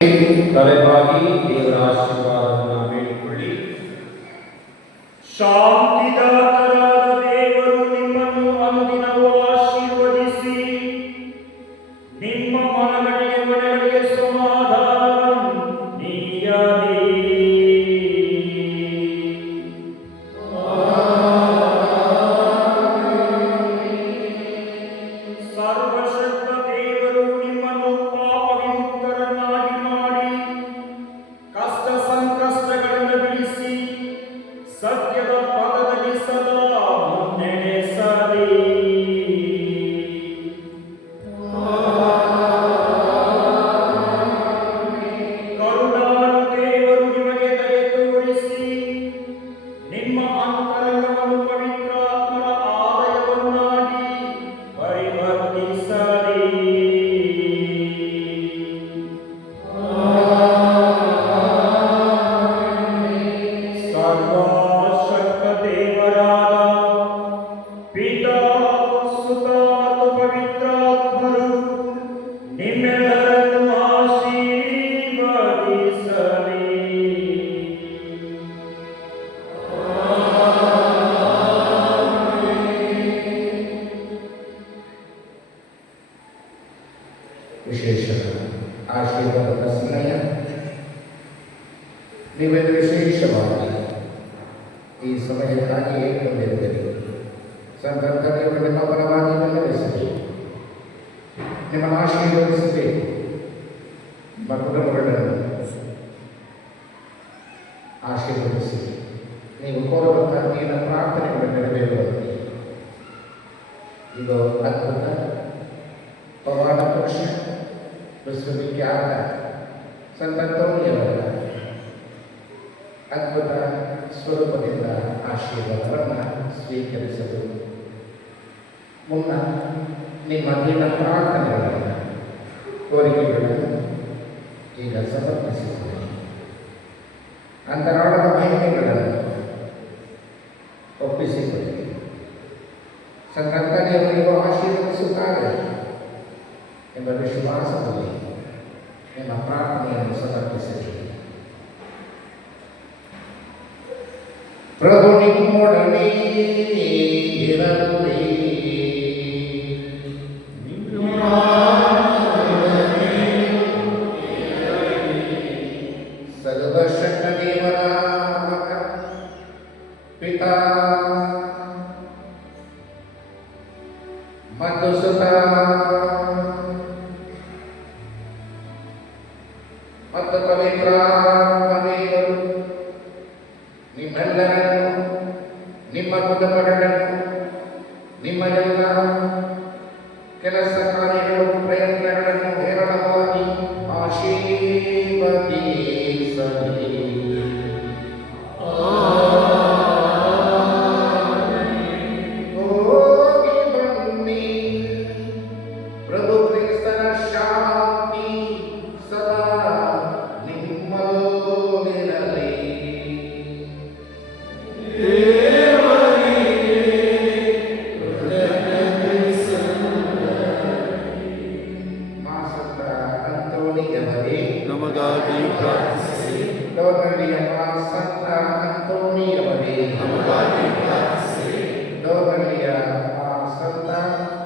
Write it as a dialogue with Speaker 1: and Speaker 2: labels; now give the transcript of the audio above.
Speaker 1: ತಲೆಬಾಗಿ ದೇವರ ಆಶೀರ್ವಾದವನ್ನು ಬೇಡಿಕೊಳ್ಳಿ ಶಾಂತಿದಾತರಾದ
Speaker 2: ವಿಶೇಷ ಆಶೀರ್ವಾದದ ಸಮಯ ನೀವೆಂದು ವಿಶೇಷವಾಗಿ ಈ ಸಮಯಕ್ಕಾಗಿ ಬಂದಿರುತ್ತೀರಿ ಸಂತಂತನೆಯನ್ನು ನಿಮ್ಮ ಪರವಾಗಿ ನೆರವೇರಿಸಲಿ ನಿಮ್ಮನ್ನು ಆಶೀರ್ವದಿಸಬೇಕು ನಿಮ್ಮ ಕುಟುಂಬಗಳನ್ನು ಆಶೀರ್ವದಿಸಿ ನೀವು ಕೋರುವಂತಹ ನೀನ ಪ್ರಾರ್ಥನೆಗಳು ನೆರವೇರುವಂತೆ ಇದು ಅದ್ಭುತ ಪವಾಡ ಪುರುಷ Besubicata, Sant'Antonio, ya, anggota seluruh pemerintah Asyura pernah speaker disebut Muna nikmati manfaatkan lainnya Kurikulum tidak seperti sebelumnya antara orang kami adalah kopi seperti sedangkan yang menikah asyik sutara yang bersyukur seperti ప్రభు నిమ్ముడని
Speaker 1: పితా మధుసుత మత పవిత్ర నిమ్మెల్లరನ್ನು ಮೋದ ಪಡಬೇಕು ನಿಮ್ಮ ಎಲ್ಲ ಕೆಲಸ ಕಾರ್ಯಗಳು ಪ್ರಯತ್ನಗಳನ್ನು ಹೇರಳವಾಗಿ ಆಶೀರ್ವದಿಸಿ Santa